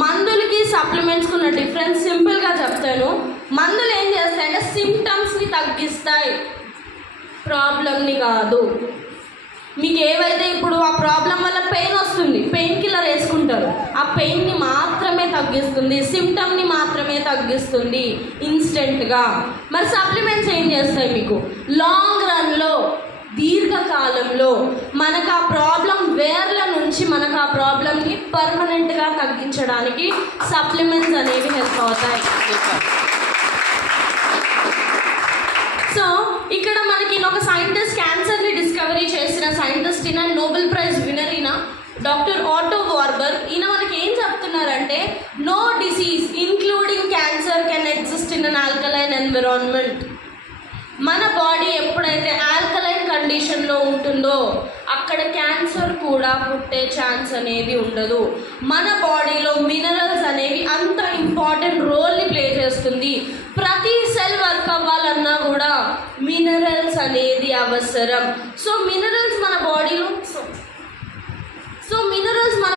మందులకి సప్లిమెంట్స్కి ఉన్న డిఫరెన్స్ సింపుల్గా చెప్తాను. మందులు ఏం చేస్తాయంటే సిమ్టమ్స్ని తగ్గిస్తాయి, ప్రాబ్లమ్ని కాదు. మీకు ఏవైతే ఇప్పుడు ఆ ప్రాబ్లం వల్ల పెయిన్ వస్తుంది, పెయిన్ కిల్లర్ వేసుకుంటారు, ఆ పెయిన్ని మాత్రమే తగ్గిస్తుంది, సిమ్టమ్ని మాత్రమే తగ్గిస్తుంది ఇన్స్టెంట్గా. మరి సప్లిమెంట్స్ ఏం చేస్తాయి? మీకు లాంగ్ రన్లో, దీర్ఘకాలంలో మనకు ఆ ప్రాబ్లం వేర్ల నుంచి మనకు ఆ ప్రాబ్లంని పర్మనెంట్గా తగ్గించడానికి సప్లిమెంట్స్ అనేవి హెల్ప్ అవుతాయి. సో ఇక్కడ మనకి ఒక సైంటిస్ట్, క్యాన్సర్ని డిస్కవరీ చేసిన సైంటిస్ట్ ఈయన, నోబెల్ ప్రైజ్ విన్నర్ ఈయన, డాక్టర్ ఆటో వార్బర్గ్. ఈయన మనకి ఏం చెప్తున్నారంటే, no disease including cancer can exist in an alkaline environment. మన బాడీ ఎప్పుడైతే ఆల్కలైన్ కండిషన్లో ఉంటుందో అక్కడ క్యాన్సర్ కూడా పుట్టే ఛాన్స్ అనేది ఉండదు. మన బాడీలో మినరల్స్ అనేవి అంత ఇంపార్టెంట్ రోల్ని ప్లే చేస్తుంది. ప్రతి సెల్ వర్క్ అవ్వాలన్నా కూడా మినరల్స్ అనేది అవసరం. సో మినరల్స్ మన బాడీలో